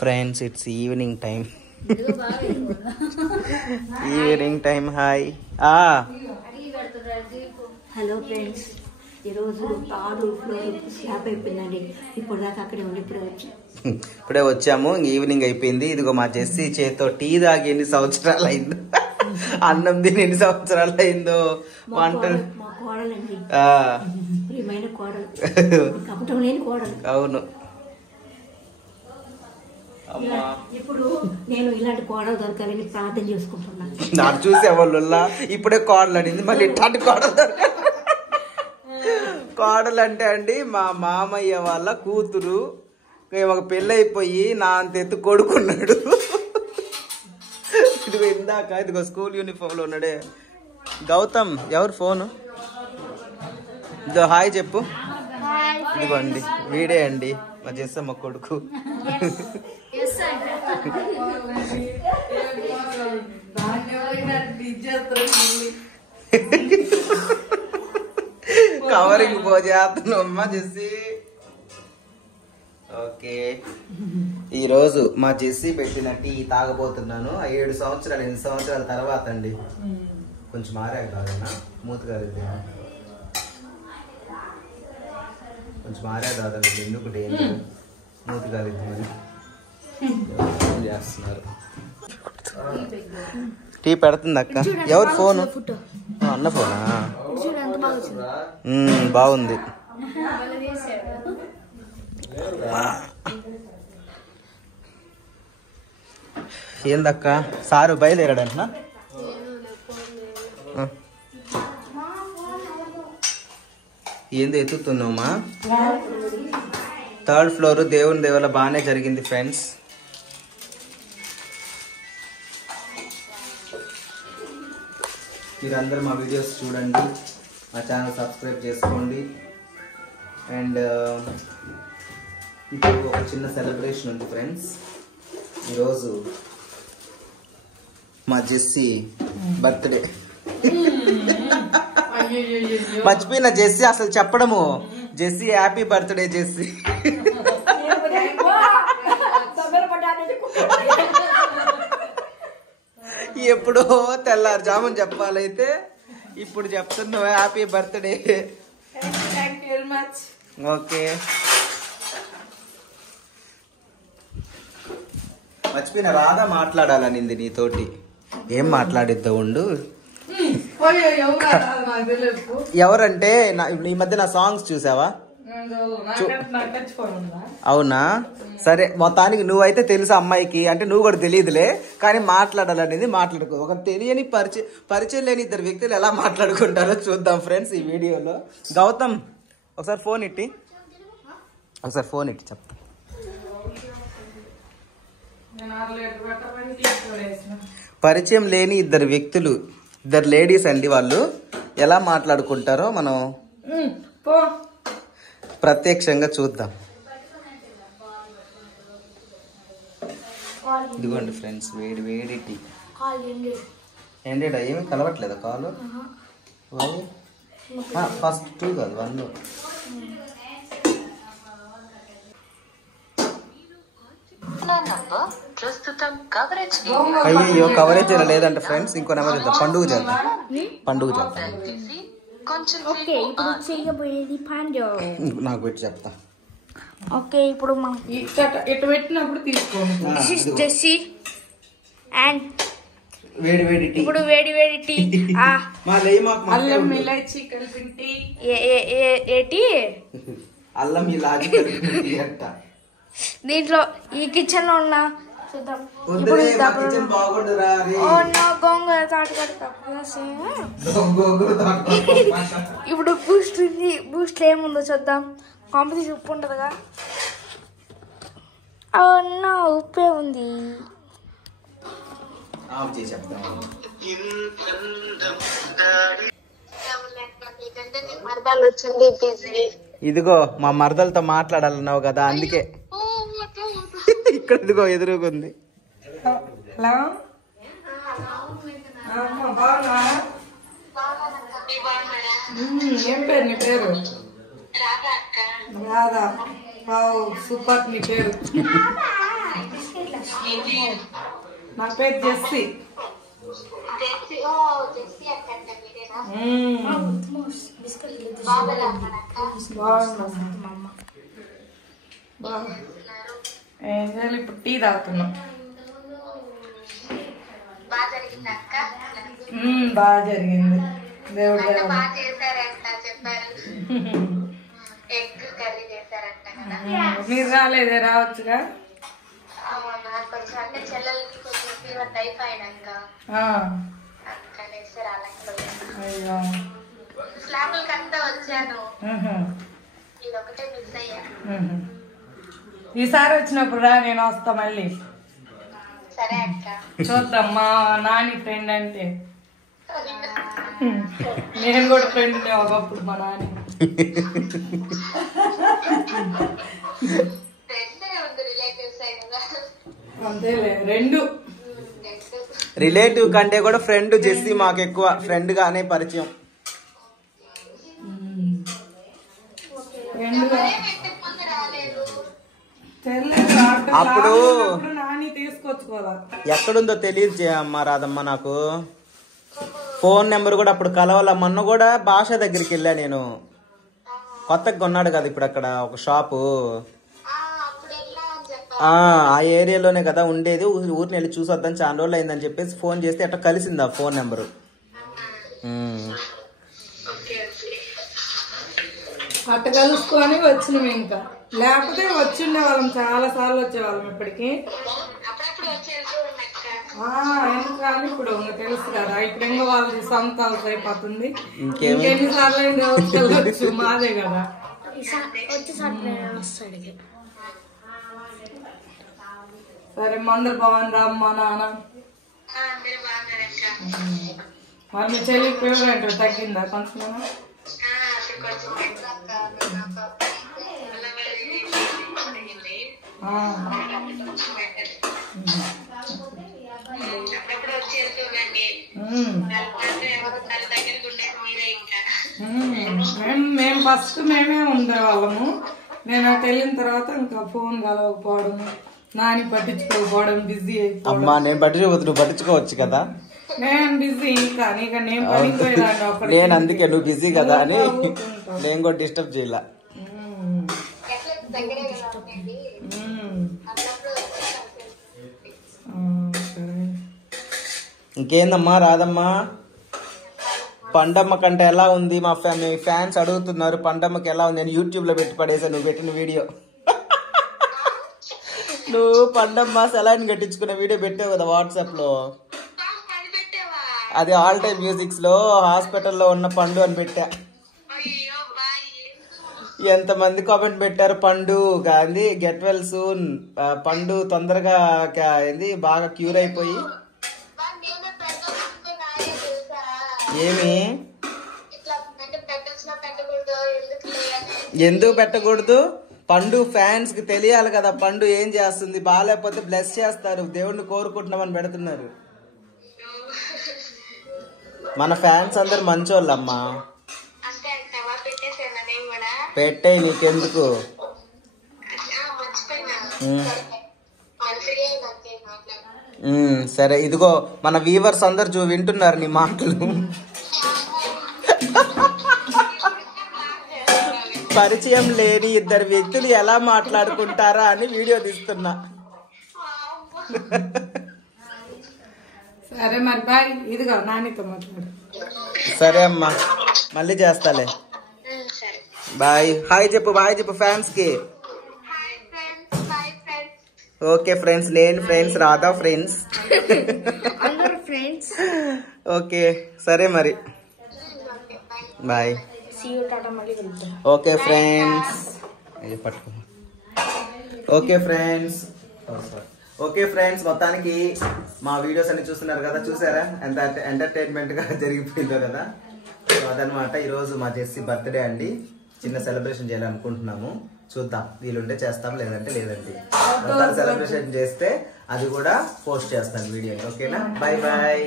Friends, it's evening time. Evening time, hi. Hello friends, ఈరోజు తాడు floor slab అయిపోయిందండి. ఇప్పుడు దాకా అక్కడే ఉండి ఇప్పుడే వచ్చాము. ఈవినింగ్ అయిపోయింది. ఇదిగో మా జెస్సీ చేతో టీ తాగి ఎన్ని సంవత్సరాలు అయిందో, అన్నం తిని ఎన్ని సంవత్సరాలు అయిందో, వంటలు. మా కోడలండి, ప్రియమైన కోడలు, కపటం లేని కోడలు. అవును. ఇప్పుడు నేను ఇలాంటి కోడలు దొరకాలని ప్రార్థన చేసుకుంటున్నాను. నాకు చూసేవాళ్ళు ఇప్పుడే కోడలు అడింది, మళ్ళీ ఇట్లాంటి కోడలు దొరకాలి. కోడలు అంటే అండి మా మామయ్య వాళ్ళ కూతురు. ఒక పెళ్ళి అయిపోయి నా అంత ఎత్తు కొడుకున్నాడు. ఇదిగో ఇందాక ఇదిగో స్కూల్ యూనిఫామ్ లో ఉన్నాడే గౌతమ్. ఎవరు ఫోను? ఇదో హాయ్ చెప్పు. ఇదిగోండి వీడే అండి మా జెస్సమ్మ కొడుకు. కవరింగ్ పోజేస్తున్నావు అమ్మా జెస్సీ. ఓకే, ఈరోజు మా జెస్సీ పెట్టిన టీ తాగబోతున్నాను. 7 సంవత్సరాలు 8 సంవత్సరాల తర్వాత అండి. కొంచెం మారాక తాగనా? మూత కాదు, కొంచెం మారాక తాగండి. ఎందుకు మూత కాదు మరి చేస్తున్నారు. టీ పెడుతుంది అక్క. ఎవరు ఫోను? అన్న ఫోనా? బాగుంది. ఏందక్క సారు బయలుదేరాడంటున్నా? ఏంది ఎత్తుతున్నావుమా? 3rd floor. దేవుని దేవల బాగానే జరిగింది ఫ్రెండ్స్. మీరందరూ మా వీడియోస్ చూడండి, మా ఛానల్ సబ్స్క్రైబ్ చేసుకోండి. అండ్ ఇప్పుడు ఒక చిన్న సెలబ్రేషన్ ఉంది ఫ్రెండ్స్. ఈరోజు మా జెస్సీ బర్త్డే. మర్చిపోయిన జెస్సీ అసలు చెప్పడము. Jessie happy birthday Jessie. ఎప్పుడో తెల్లారుజామున చెప్పాలైతే ఇప్పుడు చెప్తున్నావు హ్యాపీ బర్త్డే. ఓకే, మర్చిపోయిన రాధా మాట్లాడాలనింది నీతోటి. ఏం మాట్లాడిద్దా ఉండు. ఎవరంటే ఈ మధ్య నా సాంగ్స్ చూసావా? అవునా? సరే, మొత్తానికి నువ్వైతే తెలుసు అమ్మాయికి, అంటే నువ్వు కూడా తెలియదులే, కానీ మాట్లాడాలనేది మాట్లాడుకో. ఒక తెలియని పరిచయం లేని 2 వ్యక్తులు ఎలా మాట్లాడుకుంటారో చూద్దాం ఫ్రెండ్స్ ఈ వీడియోలో. గౌతమ్ ఒకసారి ఫోన్ ఇట్టి, చెప్తా. పరిచయం లేని 2 వ్యక్తులు, 2 లేడీస్ అండి. వాళ్ళు ఎలా మాట్లాడుకుంటారో మనం ప్రత్యక్షంగా చూద్దాం. ఇదిగోండి ఫ్రెండ్స్, వేడి వేడి టీ. ఏంటా ఏమి కలవట్లేదా కాలు? ఫస్ట్ 2 కాదు 1. అయ్యో కవరేజ్ లేదంట ఫ్రెండ్స్. ఇంకో నెంబర్ చేద్దాం. పండుగ చేద్దాం. నాకు పెట్టి చెప్తా. ఓకే, ఇప్పుడు ఇటు పెట్టినప్పుడు తీసుకోండి. అండ్ వేడి వేడి టీ. ఇప్పుడు వేడి వేడి టీ. అల్లం ఇలాచి కలిపిన టీ. ఏటి అల్లం ఇలాచి కలిపిన టీ అంట. దీంట్లో ఈ కిచెన్ లో ఉన్న చూద్దాం. గోంగూర ఇప్పుడు బూస్ట్ ఉంది. బూస్ట్ ఏముందో చూద్దాం. కాంపిటీషన్ ఉప్పు ఉంటుందిగా. ఉప్పే ఉంది. ఇదిగో మా మరదలతో మాట్లాడాలన్నావు కదా, అందుకే ఇక్కడ ఇదిగో ఎదురుగుంది. హలో, ఏం పేరు నీ పేరు? రాధా. సూపర్ నీ పేరు. నా పేరు జెస్సీ. ఏం చేయాలి ఇప్పుడు? టీ తాగుతున్నాం. బాగా జరిగింది. దేవుడు మీరు రాలేదే, రావచ్చుగా. అయ్యో ఈసారి వచ్చినప్పుడు రా, నేను వస్తా మళ్ళీ. చూద్దాం. మా నాని ఫ్రెండ్ అంటే నేను కూడా ఫ్రెండ్ ఒకప్పుడు మా నాని. అంతేలే, రెండు రిలేటివ్ కంటే కూడా ఫ్రెండ్ జెస్సీ మాకు ఎక్కువ ఫ్రెండ్ గానే పరిచయం. అప్పుడు నాని తీసుకొచ్చుకోవాలా, ఎక్కడుందో తెలియదు అమ్మా రాదమ్మ నాకు. ఫోన్ నెంబర్ కూడా అప్పుడు కలవాల. మొన్న కూడా భాష దగ్గరికి వెళ్ళా నేను. కొత్తగా కొన్నాడు కదా ఇప్పుడు అక్కడ ఒక షాపు. ఆ ఏరియాలోనే కదా ఉండేది. ఊరిని వెళ్ళి చూసొద్దాం, చాలా రోజులు అయిందని చెప్పేసి ఫోన్ చేస్తే అట్లా కలిసింది ఆ ఫోన్ నెంబరు. అట్ట కలుసుకొని వచ్చినాం. ఇంకా లేకపోతే వచ్చిండే వాళ్ళం, చాలా సార్లు వచ్చేవాళ్ళం. ఇప్పటికి ఎందుకని ఇప్పుడు తెలుసు కదా. ఇప్పుడు ఇంకా వాళ్ళది సొంత హౌస్ అయిపోతుంది. ఇంకెన్ని సార్లు అయింది వచ్చి మాదే కదా. సరే మందరు బాగుంది అమ్మ నాన్న. మరి మీ చెల్లికి ఫీవర్ అంటే తగ్గిందా కొంచెం? మేము ఫస్ట్ మేమే ఉండేవాళ్ళము. నేను అటు వెళ్ళిన తర్వాత ఇంకా ఫోన్ కలవకపోవడం, నాని పట్టించుకోకపోవడం, బిజీ అయిపోవడం. అమ్మా నేను పట్టించుకోవచ్చు కదా. నేను బిజీ. ఇంకా నేను పడిపోయేదాన్ని. నేను అందుకే నువ్వు బిజీ కదా అని నేను కూడా డిస్టర్బ్ చేయాల. ఇంకేందమ్మా రాదమ్మా, పండమ్మ కంటే ఎలా ఉంది? మా ఫ్యాన్స్ అడుగుతున్నారు పండమ్మకి ఎలా ఉంది. నేను యూట్యూబ్ లో పెట్టి పడేసా నువ్వు పెట్టిన వీడియో. నువ్వు పండమ్మ సెలైన్ కట్టించుకున్న వీడియో పెట్టావు కదా వాట్సాప్ లో. అది ఆల్ టైమ్ మ్యూజిక్స్ లో హాస్పిటల్లో ఉన్న పండు అని పెట్టా. ఎంతమంది కామెంట్ పెట్టారు, పండు గాంధీ గెట్ వెల్ సూన్, పండు తొందరగా ఏంది బాగా క్యూర్ అయిపోయి. ఏమి ఎందుకు పెట్టకూడదు? పండు ఫ్యాన్స్ కి తెలియాలి కదా పండు ఏం చేస్తుంది. బాగాలేకపోతే బ్లెస్ చేస్తారు, దేవుడిని కోరుకుంటున్నామని పెడుతున్నారు. మన ఫ్యాన్స్ అందరు మంచోళ్ళమ్మా. పెట్టే నీకెందుకు. సరే ఇదిగో మన వీవర్స్ అందరు వింటున్నారు నీ మాటలు. పరిచయం లేని ఇద్దరు వ్యక్తులు ఎలా మాట్లాడుకుంటారా అని వీడియో తీస్తున్నా. సరే మరి బాయ్. ఇదిగో నానితో మాట్లాడు. సరే అమ్మా మళ్ళీ చేస్తాలే. బాయ్. హాయ్ చెప్పు, బాయ్ చెప్పు ఫ్యాన్స్ కి. ఓకే ఫ్రెండ్స్, నేను ఫ్రెండ్స్, రాధా ఫ్రెండ్స్. ఓకే సరే మరి బాయ్. Okay friends. పట్టుకో. ఓకే ఫ్రెండ్స్ మొత్తానికి మా వీడియోస్ అన్ని చూస్తున్నారు కదా. చూసారా ఎంత ఎంటర్టైన్మెంట్ గా జరిగిపోయిందో కదా. సో అదనమాట ఈరోజు మా జెస్సీ బర్త్డే అండి. చిన్న సెలబ్రేషన్ చేయాలనుకుంటున్నాము. చూద్దాం, వీలుంటే చేస్తాం, లేదంటే లేదండి. మొత్తం సెలబ్రేషన్ చేస్తే అది కూడా పోస్ట్ చేస్తాను వీడియో. ఓకేనా? Bye bye.